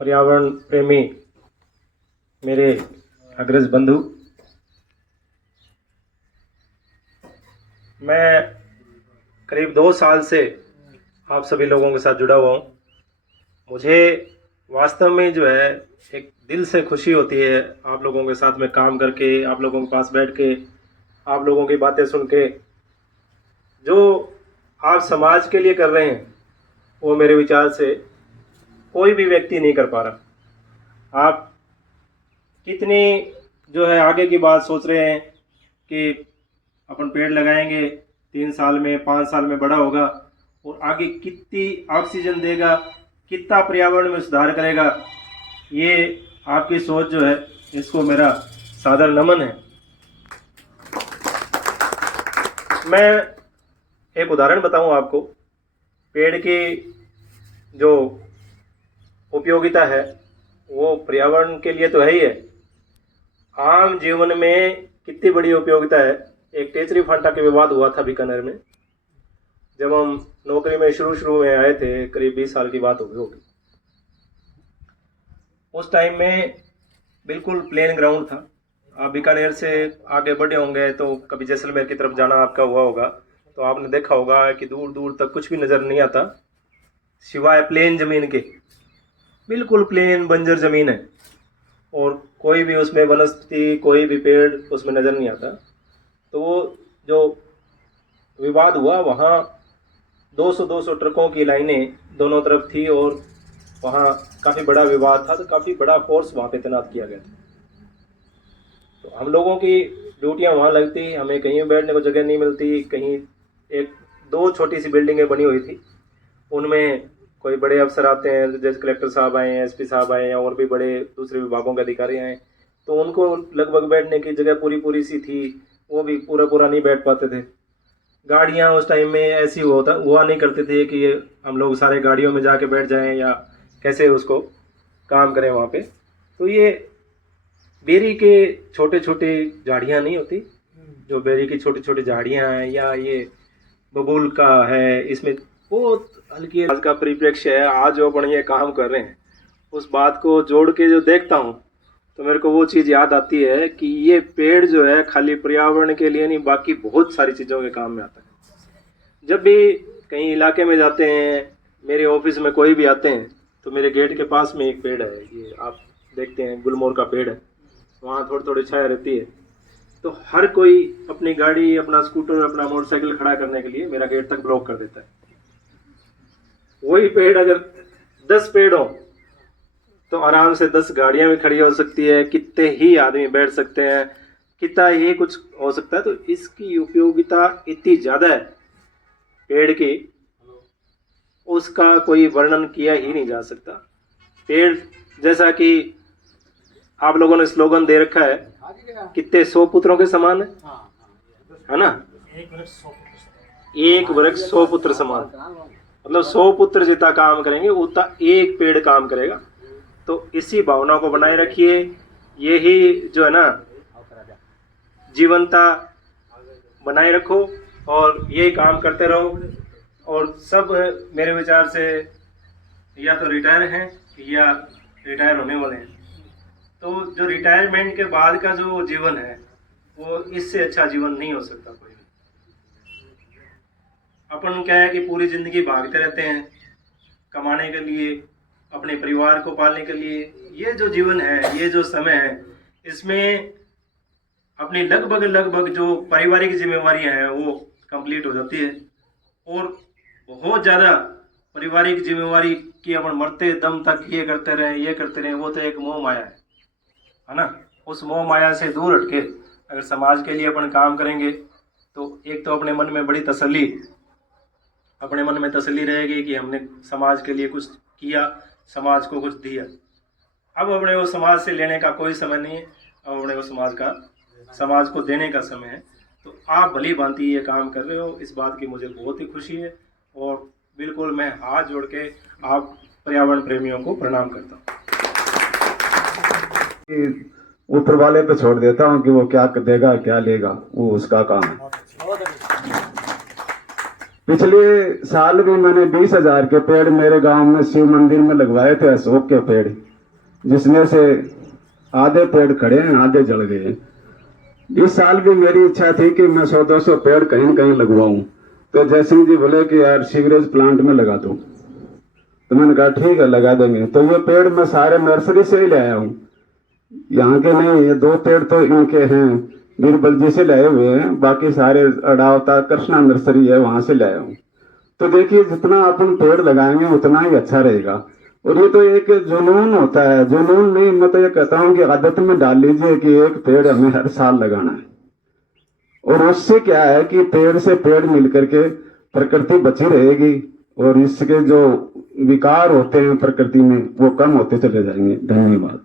पर्यावरण प्रेमी मेरे अग्रज बंधु, मैं करीब 2 साल से आप सभी लोगों के साथ जुड़ा हुआ हूँ। मुझे वास्तव में जो है एक दिल से खुशी होती है आप लोगों के साथ में काम करके, आप लोगों के पास बैठ के, आप लोगों की बातें सुन के। जो आप समाज के लिए कर रहे हैं वो मेरे विचार से कोई भी व्यक्ति नहीं कर पा रहा। आप कितनी जो है आगे की बात सोच रहे हैं कि अपन पेड़ लगाएंगे, 3 साल में 5 साल में बड़ा होगा और आगे कितनी ऑक्सीजन देगा, कितना पर्यावरण में सुधार करेगा। ये आपकी सोच जो है इसको मेरा सादर नमन है। मैं एक उदाहरण बताऊं आपको। पेड़ की जो उपयोगिता है वो पर्यावरण के लिए तो है ही है, आम जीवन में कितनी बड़ी उपयोगिता है। एक टेचरी फांटा के विवाद हुआ था बीकानेर में, जब हम नौकरी में शुरू में आए थे, करीब 20 साल की बात होगी। उस टाइम में बिल्कुल प्लेन ग्राउंड था। आप बीकानेर से आगे बढ़े होंगे तो कभी जैसलमेर की तरफ जाना आपका हुआ होगा, तो आपने देखा होगा कि दूर दूर तक कुछ भी नज़र नहीं आता सिवाय प्लेन ज़मीन के। बिल्कुल प्लेन बंजर ज़मीन है और कोई भी उसमें वनस्पति, कोई भी पेड़ उसमें नज़र नहीं आता। तो वो जो विवाद हुआ, वहाँ 200 ट्रकों की लाइनें दोनों तरफ थी और वहाँ काफ़ी बड़ा विवाद था, तो काफ़ी बड़ा फोर्स वहाँ पे तैनात किया गया था। तो हम लोगों की ड्यूटियाँ वहाँ लगती, हमें कहीं बैठने को जगह नहीं मिलती। कहीं 1-2 छोटी सी बिल्डिंगें बनी हुई थी, उनमें कोई बड़े अफसर आते हैं, जैसे कलेक्टर साहब आए हैं, एसपी साहब आए हैं और भी बड़े दूसरे विभागों के अधिकारी आए, तो उनको लगभग बैठने की जगह पूरी सी थी, वो भी पूरा नहीं बैठ पाते थे। गाड़ियाँ उस टाइम में ऐसी हुआ नहीं करते थे कि हम लोग सारे गाड़ियों में जाके बैठ जाएं या कैसे उसको काम करें वहाँ पे। तो ये बेरी के छोटे झाड़ियाँ नहीं होती, जो बेरी की छोटी झाड़ियाँ हैं, या ये बबूल का है, इसमें बहुत हल्की आज का परिप्रेक्ष्य है। आज जो अपन ये काम कर रहे हैं उस बात को जोड़ के जो देखता हूँ तो मेरे को वो चीज़ याद आती है कि ये पेड़ जो है खाली पर्यावरण के लिए नहीं, बाकी बहुत सारी चीज़ों के काम में आता है। जब भी कहीं इलाके में जाते हैं, मेरे ऑफिस में कोई भी आते हैं, तो मेरे गेट के पास में एक पेड़ है, ये आप देखते हैं गुलमोहर का पेड़ है, वहाँ थोड़ी छाया रहती है। तो हर कोई अपनी गाड़ी, अपना स्कूटर, अपना मोटरसाइकिल खड़ा करने के लिए मेरा गेट तक ब्लॉक कर देता है। वही पेड़ अगर 10 पेड़ हो तो आराम से 10 गाड़ियां भी खड़ी हो सकती है, कितने ही आदमी बैठ सकते हैं, कितना ही कुछ हो सकता है। तो इसकी उपयोगिता इतनी ज़्यादा है पेड़ की, उसका कोई वर्णन किया ही नहीं जा सकता। पेड़ जैसा कि आप लोगों ने स्लोगन दे रखा है, कितने 100 पुत्रों के समान है ना? एक वृक्ष 100 पुत्र समान, मतलब 100 पुत्र जितना काम करेंगे उतना एक पेड़ काम करेगा। तो इसी भावना को बनाए रखिए, यही जो है ना जीवनता बनाए रखो और यही काम करते रहो। और सब मेरे विचार से या तो रिटायर हैं या रिटायर होने वाले हैं। तो जो रिटायरमेंट के बाद का जो जीवन है वो इससे अच्छा जीवन नहीं हो सकता कोई भी। अपन क्या है कि पूरी जिंदगी भागते रहते हैं कमाने के लिए, अपने परिवार को पालने के लिए। ये जो जीवन है, ये जो समय है, इसमें अपनी लगभग जो पारिवारिक जिम्मेवारियां हैं वो कंप्लीट हो जाती है। और बहुत ज़्यादा पारिवारिक जिम्मेवारी की अपन मरते दम तक ये करते रहे, वो तो एक मोह माया है ना। उस मोह माया से दूर हटके अगर समाज के लिए अपन काम करेंगे तो एक तो अपने मन में बड़ी तसल्ली, अपने मन में तसल्ली रहेगी कि हमने समाज के लिए कुछ किया, समाज को कुछ दिया। अब अपने को समाज से लेने का कोई समय नहीं है, अब अपने को समाज को देने का समय है। तो आप भली भांति ये काम कर रहे हो, इस बात की मुझे बहुत ही खुशी है। और बिल्कुल मैं हाथ जोड़ के आप पर्यावरण प्रेमियों को प्रणाम करता हूँ। ऊपर वाले पे छोड़ देता हूँ कि वो क्या देगा क्या लेगा, वो उसका काम है। पिछले साल भी मैंने 20,000 के पेड़ मेरे गांव में शिव मंदिर में लगवाए थे, अशोक के पेड़। जिसमें से आधे पेड़ खड़े हैं, आधे जल गए हैं। इस साल भी मेरी इच्छा थी कि मैं 100-200 पेड़ कहीं न कहीं लगवाऊं। तो जयसिंह जी बोले कि यार सीवरेज प्लांट में लगा दो। तो मैंने कहा ठीक है, लगा देंगे। तो ये पेड़ मैं सारे नर्सरी से ही ले आया हूँ, यहाँ के नहीं। ये 2 पेड़ तो इनके हैं, बीरबल जी से लाए हुए हैं, बाकी सारे अड़ावता कृष्णा नर्सरी है, वहां से लाया हूँ। तो देखिए, जितना अपन पेड़ लगाएंगे उतना ही अच्छा रहेगा। और ये तो एक जुनून होता है, जुनून नहीं, मैं तो ये कहता हूँ कि आदत में डाल लीजिए कि एक पेड़ हमें हर साल लगाना है। और उससे क्या है कि पेड़ से पेड़ मिलकर के प्रकृति बची रहेगी और इसके जो विकार होते हैं प्रकृति में वो कम होते चले जाएंगे। धन्यवाद।